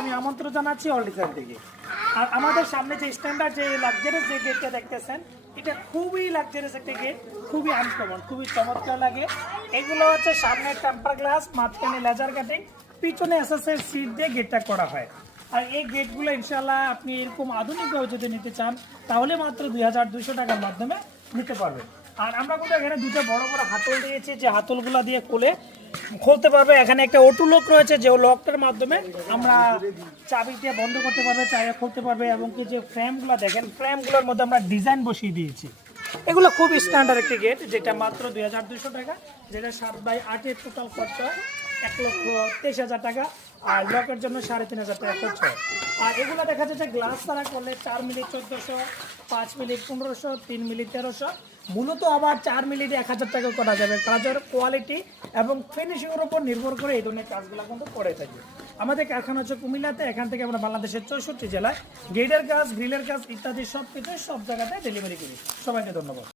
আমি আমন্ত্রণ জানাচ্ছি অল ডিজাইন থেকে। আর আমাদের সামনে যে স্ট্যান্ডার্ড যে লাক্সারিয়াস যে গেটটা দেখতেছেন, এটা খুবই লাক্সারিয়াস একটা গেট, খুবই আনকমন, খুবই চমৎকার লাগে। এগুলো হচ্ছে সামনে টেম্পার গ্লাস, মাঝখানে লেজার কাটিং, পিছনে এসএসএর সিট দিয়ে গেটটা করা হয়। আর এই গেটগুলো ইনশাল্লাহ আপনি এরকম আধুনিকভাবে যদি নিতে চান তাহলে মাত্র 2200 টাকার মাধ্যমে নিতে পারবেন। আর আমরা কিন্তু এখানে দুটো বড় বড় হাতল দিয়েছি, যে হাতলগুলো দিয়ে খুলতে পারবে। এখানে একটা অটো লক রয়েছে, যে লকটার মাধ্যমে আমরা চাবি দিয়ে বন্ধ করতে পারবে, চাবি খুলতে পারবে। এবং কি যে ফ্রেমগুলো দেখেন, ফ্রেমগুলোর মধ্যে আমরা ডিজাইন বসিয়ে দিয়েছি। এগুলো খুব স্ট্যান্ডার্ড একটি গেট, যেটা মাত্র 2200 টাকা, যেটা 7x8 টোটাল খরচ হয় 1,23,000 টাকা। আর লকের জন্য 3500 টাকা খরচ হয়। আর এগুলো দেখা যাচ্ছে গ্লাস ছাড়া করলে 4 মিলি 1400, 5 মিলি 1500, 3 মিলি 1300, মূলত আবার 4 মিলিতে 1000 টাকা করা যাবে। কাজের কোয়ালিটি এবং ফিনিশিংয়ের উপর নির্ভর করে এই ধরনের কাজগুলো কিন্তু করে থাকি। আমাদের কারখানা হচ্ছে কুমিল্লাতে। এখান থেকে আমরা বাংলাদেশের 64 জেলায় গেটের কাজ, গ্রিলের কাজ ইত্যাদি সব কিছু সব জায়গাতে ডেলিভারি করি। সবাইকে ধন্যবাদ।